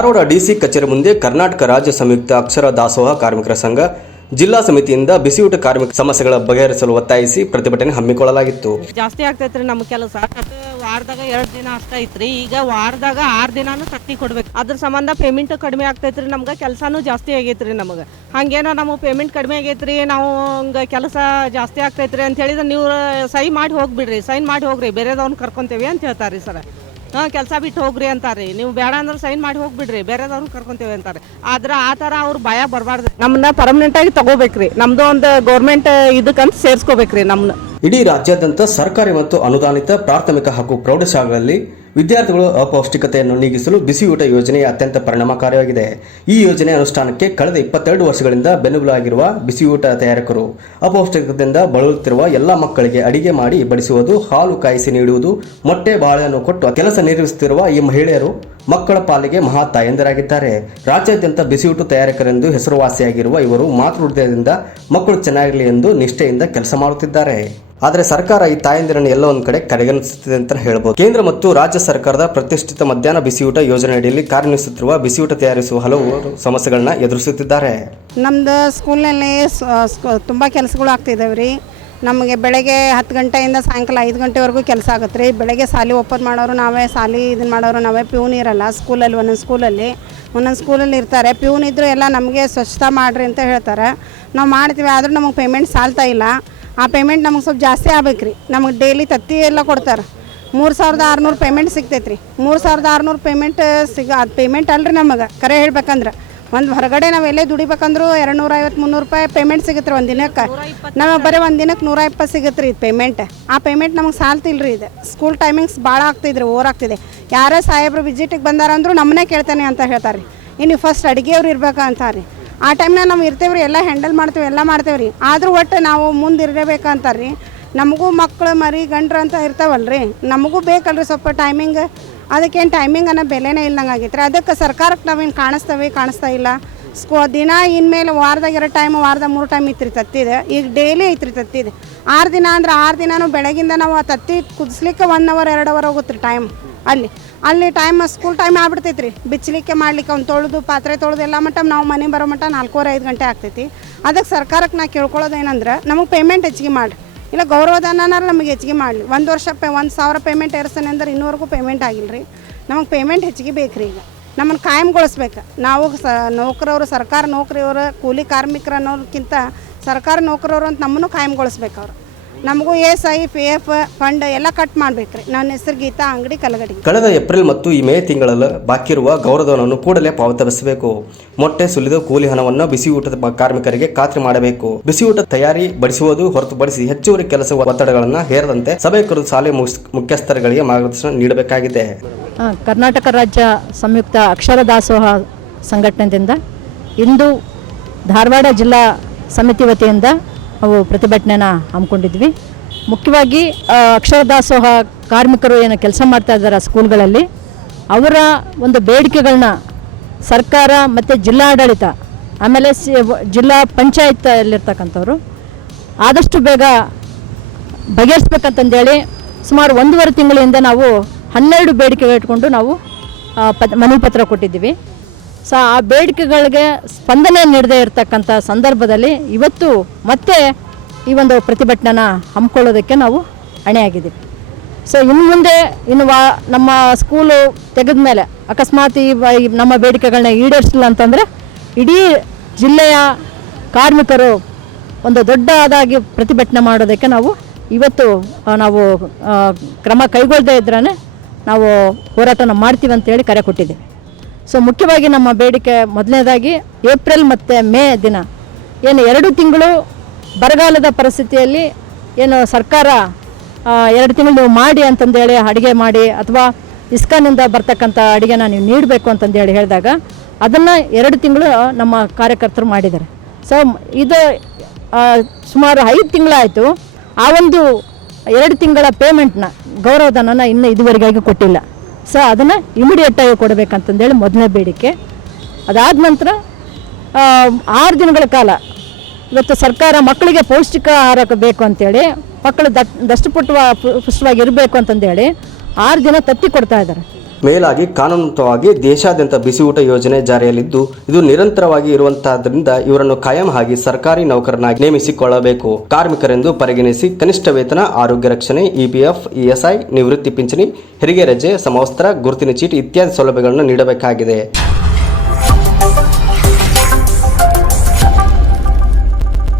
Dharwad DC ಕಚೇರಿ ಮುಂದೆ ಕರ್ನಾಟಕ ರಾಜ್ಯ ಸಂಯುಕ್ತ ಅಕ್ಷರ ದಾಸೋಹ ಕಾರ್ಮಿಕರ ಸಂಘ ಜಿಲ್ಲಾ ಸಮಿತಿಯಿಂದ ಬಿಸಿಯೂಟ ಕಾರ್ಮಿಕ ಸಮಸ್ಯೆಗಳ ಬಗೆಹರಿಸಲು ಒತ್ತಾಯಿಸಿ ಪ್ರತಿಭಟನೆ ಹಮ್ಮಿಕೊಳ್ಳಲಾಗಿತ್ತು. ಜಾಸ್ತಿ ಆಗ್ತೈತ್ರಿ ನಮ್ಮ ಕೆಲಸ. ವಾರದಾಗ 2 ದಿನ ಅಷ್ಟ ಐತ್ರಿ. ಈಗ ವಾರದಾಗ 6 ದಿನಾನು ತಟ್ಟಿ ಕೊಡ್ಬೇಕು. ಅದ್ರ ಸಂಬಂಧ ಪೇಮೆಂಟ್ ಕಡಿಮೆ ಆಗ್ತೈತ್ರಿ. ನಮ್ಗೆ ಕೆಲಸನೂ ಜಾಸ್ತಿ ಆಗೈತ್ರಿ. ನಮಗೆ ಹಂಗೇನೋ ನಮಗೆ ಪೇಮೆಂಟ್ ಕಡಿಮೆ ಆಗೈತ್ರಿ, ನಾವು ಹಂಗೆ ಕೆಲಸ ಜಾಸ್ತಿ ಆಗ್ತೈತ್ರಿ ಅಂತ ಹೇಳಿದ್ರೆ ನೀವು ಸೈನ್ ಮಾಡಿ ಹೋಗ್ಬಿಡ್ರಿ, ಸೈನ್ ಮಾಡಿ ಹೋಗ್ರಿ, ಬೇರೆದವ್ನ ಕರ್ಕೊಂತೇವಿ ಅಂತ ಹೇಳ್ತಾರೆ ರೀ ಸರ್. ಕೆಲಸ ಬಿಟ್ಟು ಹೋಗ್ರಿ ಅಂತಾರೆ. ನೀವು ಬೇಡ ಅಂದ್ರೆ ಸೈನ್ ಮಾಡಿ ಹೋಗ್ಬಿಡ್ರಿ, ಬೇರೆದವ್ರನ್ನ ಕರ್ಕೊಂತೇವೆ ಅಂತಾರೆ. ಆದ್ರೆ ಆ ಥರ ಅವ್ರು ಭಯ ಬರಬಾರ್ದು. ನಮ್ಮನ್ನ ಪರ್ಮನೆಂಟಾಗಿ ತಗೋಬೇಕ್ರಿ, ನಮ್ದು ಒಂದು ಗೌರ್ಮೆಂಟ್ ಇದಕ್ಕಂತ ಸೇರಿಸ್ಕೋಬೇಕ್ರಿ ನಮ್ಮನ್ನ. ಇಡೀ ರಾಜ್ಯಾದ್ಯಂತ ಸರ್ಕಾರಿ ಮತ್ತು ಅನುದಾನಿತ ಪ್ರಾಥಮಿಕ ಹಾಗೂ ಪ್ರೌಢಶಾಲೆಗಳಲ್ಲಿ ವಿದ್ಯಾರ್ಥಿಗಳು ಅಪೌಷ್ಟಿಕತೆಯನ್ನು ನೀಗಿಸಲು ಬಿಸಿಯೂಟ ಯೋಜನೆ ಅತ್ಯಂತ ಪರಿಣಾಮಕಾರಿಯಾಗಿದೆ. ಈ ಯೋಜನೆ ಅನುಷ್ಠಾನಕ್ಕೆ ಕಳೆದ 22 ವರ್ಷಗಳಿಂದ ಬೆನ್ನೆಲುಬಾಗಿರುವ ಬಿಸಿಯೂಟ ತಯಾರಕರು ಅಪೌಷ್ಟಿಕತೆಯಿಂದ ಬಳಲುತ್ತಿರುವ ಎಲ್ಲ ಮಕ್ಕಳಿಗೆ ಅಡಿಗೆ ಮಾಡಿ ಬಡಿಸುವುದು, ಹಾಲು ಕಾಯಿಸಿ ನೀಡುವುದು, ಮೊಟ್ಟೆ ಬಾಳೆಹಣ್ಣು ಕೊಟ್ಟು ಕೆಲಸ ನಿರ್ವಹಿಸುತ್ತಿರುವ ಈ ಮಹಿಳೆಯರು ಮಕ್ಕಳ ಪಾಲಿಗೆ ಮಹಾ ತಾಯಂದಿರಾಗಿದ್ದಾರೆ. ರಾಜ್ಯಾದ್ಯಂತ ಬಿಸಿಯೂಟ ತಯಾರಕರೆಂದು ಹೆಸರುವಾಸಿಯಾಗಿರುವ ಇವರು ಮಾತೃ ಹೃದಯದಿಂದ ಮಕ್ಕಳು ಚೆನ್ನಾಗಿರಲಿ ಎಂದು ನಿಷ್ಠೆಯಿಂದ ಕೆಲಸ ಮಾಡುತ್ತಿದ್ದಾರೆ. ಆದರೆ ಸರ್ಕಾರ ಈ ತಾಯಂದಿರನ್ನು ಎಲ್ಲ ಒಂದು ಕಡೆ ಕಡೆಗಣಿಸುತ್ತಿದೆ ಅಂತ ಹೇಳ್ಬೋದು. ಕೇಂದ್ರ ಮತ್ತು ರಾಜ್ಯ ಸರ್ಕಾರದ ಪ್ರತಿಷ್ಠಿತ ಮಧ್ಯಾಹ್ನ ಬಿಸಿಯೂಟ ಯೋಜನೆಯಡಿಯಲ್ಲಿ ಕಾರ್ಯನಿರ್ವಹಿಸುತ್ತಿರುವ ಬಿಸಿಯೂಟ ತಯಾರಿಸುವ ಹಲವು ಸಮಸ್ಯೆಗಳನ್ನ ಎದುರಿಸುತ್ತಿದ್ದಾರೆ. ನಮ್ದು ಸ್ಕೂಲ್ನಲ್ಲಿ ತುಂಬ ಕೆಲಸಗಳು ಆಗ್ತಿದ್ದಾವೆ ರೀ. ನಮಗೆ ಬೆಳಗ್ಗೆ 10 ಗಂಟೆಯಿಂದ ಸಾಯಂಕಾಲ 5 ಗಂಟೆವರೆಗೂ ಕೆಲಸ ಆಗುತ್ತೆ ರೀ. ಬೆಳಗ್ಗೆ ಸಾಲಿ ಓಪನ್ ಮಾಡೋರು ನಾವೇ, ಸಾಲಿ ಇದನ್ನು ಮಾಡೋರು ನಾವೇ. ಪ್ಯೂನ್ ಇರಲ್ಲ ಸ್ಕೂಲಲ್ಲಿ, ಒಂದೊಂದು ಸ್ಕೂಲಲ್ಲಿ ಇರ್ತಾರೆ. ಪ್ಯೂನ್ ಇದ್ದರೂ ಎಲ್ಲ ನಮಗೆ ಸ್ವಚ್ಛತಾ ಮಾಡಿರಿ ಅಂತ ಹೇಳ್ತಾರೆ. ನಾವು ಮಾಡ್ತೀವಿ, ಆದರೂ ನಮಗೆ ಪೇಮೆಂಟ್ ಸಾಲ್ತಾ ಇಲ್ಲ. ಆ ಪೇಮೆಂಟ್ ನಮಗೆ ಸ್ವಲ್ಪ ಜಾಸ್ತಿ ಆಗ್ಬೇಕು ರೀ. ನಮಗೆ ಡೈಲಿ ತತ್ತಿ ಎಲ್ಲ ಕೊಡ್ತಾರೆ. 3600 ಪೇಮೆಂಟ್ ಸಿಗ್ತೈತೆ ರೀ. 3600 ಪೇಮೆಂಟ್ ಅದು ಪೇಮೆಂಟ್ ಅಲ್ರಿ ನಮಗೆ. ಕರೆ ಹೇಳ್ಬೇಕಂದ್ರೆ ಒಂದು ಹೊರಗಡೆ ನಾವು ಎಲ್ಲೇ ದುಡಿಬೇಕಂದ್ರೂ 250-300 ರೂಪಾಯಿ ಪೇಮೆಂಟ್ ಸಿಗುತ್ತೆ ರೀ ಒಂದು ದಿನಕ್ಕೆ. ನಮಗೆ ಬರೀ ಒಂದು ದಿನಕ್ಕೆ 120 ಸಿಗುತ್ತೆ ರೀ ಪೇಮೆಂಟ್. ಆ ಪೇಮೆಂಟ್ ನಮಗೆ ಸಾಲ್ತಿಲ್ಲ ರೀ. ಇದು ಸ್ಕೂಲ್ ಟೈಮಿಂಗ್ಸ್ ಭಾಳ ಆಗ್ತಿದ್ರಿ, ಓವರ್ ಆಗ್ತಿದೆ. ಯಾರೇ ಸಾಹೇಬ್ರು ವಿಸಿಟಿಗೆ ಬಂದಾರಂದ್ರೂ ನಮ್ಮನ್ನೇ ಕೇಳ್ತಾನೆ ಅಂತ ಹೇಳ್ತಾರೆ ರೀ. ಇನ್ನು ಫಸ್ಟ್ ಅಡುಗೆಯವ್ರು ಇರ್ಬೇಕು ಅಂತಾರೆ ರೀ. ಆ ಟೈಮ್ನಾಗ ನಾವು ಇರ್ತೇವೆ ರೀ, ಎಲ್ಲ ಹ್ಯಾಂಡಲ್ ಮಾಡ್ತೇವೆ, ಎಲ್ಲ ಮಾಡ್ತೇವೆ ರೀ. ಆದರೂ ಒಟ್ಟು ನಾವು ಮುಂದೆ ಇರಬೇಕಂತಾರೆ ರೀ. ನಮಗೂ ಮಕ್ಕಳು ಮರಿ ಗಂಡ್ರು ಅಂತ ಇರ್ತಾವಲ್ಲ ರೀ, ನಮಗೂ ಬೇಕಲ್ರಿ ಸ್ವಲ್ಪ ಟೈಮಿಂಗ್. ಅದಕ್ಕೇನು ಟೈಮಿಂಗ್ ಅನ್ನೋ ಬೆಲೆನೇ ಇಲ್ದಂಗೆ ಆಗೈತೆ ರೀ. ಅದಕ್ಕೆ ಸರ್ಕಾರಕ್ಕೆ ನಾವೇನು ಕಾಣಿಸ್ತಾ ಇಲ್ಲ. ದಿನ ಇನ್ಮೇಲೆ ವಾರದಾಗ 2 ಟೈಮ್, ವಾರದಾಗ 3 ಟೈಮ್ ಇತ್ತು ರೀ ತತ್ತಿದೆ. ಈಗ ಡೈಲಿ ಐತ್ರಿ ತತ್ತಿದೆ. 6 ದಿನ ಅಂದ್ರೆ 6 ದಿನನೂ ಬೆಳಗಿಂದ ನಾವು ಆ ತತ್ತಿ ಕುದಿಸ್ಲಿಕ್ಕೆ 1 ಅವರ್ 2 ಅವರ್ ಹೋಗುತ್ತೆ ರೀ ಟೈಮ್. ಅಲ್ಲಿ ಟೈಮ್ ಸ್ಕೂಲ್ ಟೈಮ್ ಆಗ್ಬಿಡ್ತೈತೆ ರೀ. ಬಿಚ್ಚಲಿಕ್ಕೆ ಮಾಡ್ಲಿಕ್ಕೆ ಅವ್ನು ತೊಳೆದು ಪಾತ್ರೆ ತೊಳೆದು ಎಲ್ಲ ಮಟ್ಟ ನಾವು ಮನೆ ಬರೋ ಮಟ್ಟ 4-5 ಗಂಟೆ ಆಗ್ತೈತಿ. ಅದಕ್ಕೆ ಸರ್ಕಾರಕ್ಕೆ ನಾ ಕೇಳ್ಕೊಳ್ಳೋದೇನಂದ್ರೆ ನಮಗೆ ಪೇಮೆಂಟ್ ಹೆಚ್ಚಿಗೆ ಮಾಡಿರಿ, ಇಲ್ಲ ಗೌರವಧನನಾರು ನಮಗೆ ಹೆಚ್ಚಿಗೆ ಮಾಡಲಿ. 1 ವರ್ಷ 1,000 ಪೇಮೆಂಟ್ ಏರಿಸ್ತಾನೆ ಅಂದ್ರೆ ಇನ್ನೂವರೆಗೂ ಪೇಮೆಂಟ್ ಆಗಿಲ್ಲ ರೀ. ನಮಗೆ ಪೇಮೆಂಟ್ ಹೆಚ್ಚಿಗೆ ಬೇಕು ರೀ. ಈಗ ನಮ್ಮನ್ನು ಕಾಯಂಗೊಳಿಸ್ಬೇಕು. ನಾವು ನೌಕರವರು, ಸರ್ಕಾರ ನೌಕರಿಯವರು, ಕೂಲಿ ಕಾರ್ಮಿಕರು ಅನ್ನೋದಕ್ಕಿಂತ ಸರ್ಕಾರ ನೌಕರವರು ಅಂತ ನಮ್ಮನ್ನು ಕಾಯಂಗೊಳಿಸ್ಬೇಕು. ಅವರು ನಮಗೂ SI PF ಫಂಡ್ ಎಲ್ಲ ಕಟ್ ಮಾಡ್ಬೇಕ್ರಿ. ನನ್ನ ಹೆಸರು ಗೀತಾ, ಅಂಗಡಿ ಕಲಗಡಿ. ಕಳೆದ ಏಪ್ರಿಲ್ ಮತ್ತು ಈ ಮೇ ತಿಂಗಳಲ್ಲಿ ಬಾಕಿ ಇರುವ ಗೌರವಧನವನ್ನು ಕೂಡಲೇ ಪಾವತಿಸಬೇಕು. ಮೊಟ್ಟೆ ಸುಲಿದ ಕೂಲಿ ಹಣವನ್ನು ಬಿಸಿಯೂಟದ ಕಾರ್ಮಿಕರಿಗೆ ಖಾತ್ರಿ ಮಾಡಬೇಕು. ಬಿಸಿಯೂಟ ತಯಾರಿ ಬಡಿಸುವುದು ಹೊರತುಪಡಿಸಿ ಹೆಚ್ಚುವರಿ ಕೆಲಸ ಒತ್ತಡಗಳನ್ನು ಹೇರದಂತೆ ಸಭೆ ಕರೆದು ಶಾಲೆ ಮುಖ್ಯಸ್ಥರುಗಳಿಗೆ ಮಾರ್ಗದರ್ಶನ ನೀಡಬೇಕಾಗಿದೆ. ಕರ್ನಾಟಕ ರಾಜ್ಯ ಸಂಯುಕ್ತ ಅಕ್ಷರ ದಾಸೋಹ ಸಂಘಟನೆಯಿಂದ ಇಂದು ಧಾರವಾಡ ಜಿಲ್ಲಾ ಸಮಿತಿ ವತಿಯಿಂದ ನಾವು ಪ್ರತಿಭಟನೆನ ಹಮ್ಮಿಕೊಂಡಿದ್ವಿ. ಮುಖ್ಯವಾಗಿ ಅಕ್ಷರ ದಾಸೋಹ ಕಾರ್ಮಿಕರು ಏನು ಕೆಲಸ ಮಾಡ್ತಾ ಇದ್ದಾರೆ ಸ್ಕೂಲ್ಗಳಲ್ಲಿ, ಅವರ ಒಂದು ಬೇಡಿಕೆಗಳನ್ನ ಸರ್ಕಾರ ಮತ್ತು ಜಿಲ್ಲಾಡಳಿತ, ಆಮೇಲೆ ಜಿಲ್ಲಾ ಪಂಚಾಯತಲ್ಲಿರ್ತಕ್ಕಂಥವ್ರು ಆದಷ್ಟು ಬೇಗ ಬಗೆಹರಿಸ್ಬೇಕಂತಂದೇಳಿ ಸುಮಾರು 1.5 ತಿಂಗಳಿಂದ ನಾವು 12 ಬೇಡಿಕೆಗಳು ಇಟ್ಕೊಂಡು ನಾವು ಮನವಿ ಪತ್ರ ಕೊಟ್ಟಿದ್ದೀವಿ. ಸೊ ಆ ಬೇಡಿಕೆಗಳಿಗೆ ಸ್ಪಂದನೆ ನೀಡದೇ ಇರತಕ್ಕಂಥ ಸಂದರ್ಭದಲ್ಲಿ ಇವತ್ತು ಮತ್ತೆ ಈ ಒಂದು ಪ್ರತಿಭಟನೆನ ಹಮ್ಮಿಕೊಳ್ಳೋದಕ್ಕೆ ನಾವು ಅಣಿಯಾಗಿದ್ದೀವಿ. ಸೊ ಇನ್ನು ಮುಂದೆ ನಮ್ಮ ಸ್ಕೂಲು ತೆಗೆದ ಮೇಲೆ ಅಕಸ್ಮಾತ್ ನಮ್ಮ ಬೇಡಿಕೆಗಳನ್ನ ಈಡೇರಿಸಲಿಲ್ಲ ಅಂತಂದರೆ ಇಡೀ ಜಿಲ್ಲೆಯ ಕಾರ್ಮಿಕರು ಒಂದು ದೊಡ್ಡದಾಗಿ ಪ್ರತಿಭಟನೆ ಮಾಡೋದಕ್ಕೆ ನಾವು ಇವತ್ತು ಕ್ರಮ ಕೈಗೊಳ್ಳದೇ ಇದ್ರೇ ನಾವು ಹೋರಾಟನ ಮಾಡ್ತೀವಿ ಅಂತೇಳಿ ಕರೆ ಕೊಟ್ಟಿದ್ದೀವಿ. ಸೊ ಮುಖ್ಯವಾಗಿ ನಮ್ಮ ಬೇಡಿಕೆ ಮೊದಲನೇದಾಗಿ ಏಪ್ರಿಲ್ ಮತ್ತು ಮೇ ದಿನ ಏನು 2 ತಿಂಗಳು ಬರಗಾಲದ ಪರಿಸ್ಥಿತಿಯಲ್ಲಿ ಏನು ಸರ್ಕಾರ 2 ತಿಂಗಳು ನೀವು ಮಾಡಿ ಅಂತಂದೇಳಿ ಅಡುಗೆ ಮಾಡಿ ಅಥವಾ ಇಸ್ಕಾನಿಂದ ಬರ್ತಕ್ಕಂಥ ಅಡುಗೆನ ನೀವು ನೀಡಬೇಕು ಅಂತಂದೇಳಿ ಹೇಳಿದಾಗ ಅದನ್ನು 2 ತಿಂಗಳು ನಮ್ಮ ಕಾರ್ಯಕರ್ತರು ಮಾಡಿದ್ದಾರೆ. ಸೊ ಇದು ಸುಮಾರು 5 ತಿಂಗಳಾಯಿತು. ಆ ಒಂದು 2 ತಿಂಗಳ ಪೇಮೆಂಟ್ನ ಗೌರವಧನನ ಇನ್ನೂ ಇದುವರೆಗಾಗಿ ಕೊಟ್ಟಿಲ್ಲ. ಸೊ ಅದನ್ನು ಇಮಿಡಿಯೇಟಾಗಿ ಕೊಡಬೇಕಂತಂದೇಳಿ ಮೊದಲನೇ ಬೇಡಿಕೆ. ಅದಾದ ನಂತರ 6 ದಿನಗಳ ಕಾಲ ಇವತ್ತು ಸರ್ಕಾರ ಮಕ್ಕಳಿಗೆ ಪೌಷ್ಟಿಕ ಆಹಾರ ಬೇಕು ಅಂತೇಳಿ, ಮಕ್ಕಳು ಪುಷ್ಟವಾಗಿ ಇರಬೇಕು ಅಂತಂದೇಳಿ 6 ದಿನ ತತ್ತಿ ಕೊಡ್ತಾ ಇದ್ದಾರೆ. ಮೇಲಾಗಿ ಕಾನೂನುಬದ್ಧವಾಗಿ ದೇಶಾದ್ಯಂತ ಬಿಸಿ ಊಟ ಯೋಜನೆ ಜಾರಿಯಲ್ಲಿದ್ದು ಇದು ನಿರಂತರವಾಗಿ ಇರುವಂತಹದ್ರಿಂದ ಇವರನ್ನು ಕಾಯಂ ಆಗಿ ಸರ್ಕಾರಿ ನೌಕರನಾಗಿ ನೇಮಿಸಿಕೊಳ್ಳಬೇಕು. ಕಾರ್ಮಿಕರೆಂದು ಪರಿಗಣಿಸಿ ಕನಿಷ್ಠ ವೇತನ, ಆರೋಗ್ಯ ರಕ್ಷಣೆ, ಇಪಿಎಫ್, ಇಎಸ್ಐ, ನಿವೃತ್ತಿ ಪಿಂಚಣಿ, ಹೆರಿಗೆ ರಜೆ, ಸಮವಸ್ತ್ರ, ಗುರುತಿನ ಚೀಟಿ ಇತ್ಯಾದಿ ಸೌಲಭ್ಯಗಳನ್ನು ನೀಡಬೇಕಾಗಿದೆ.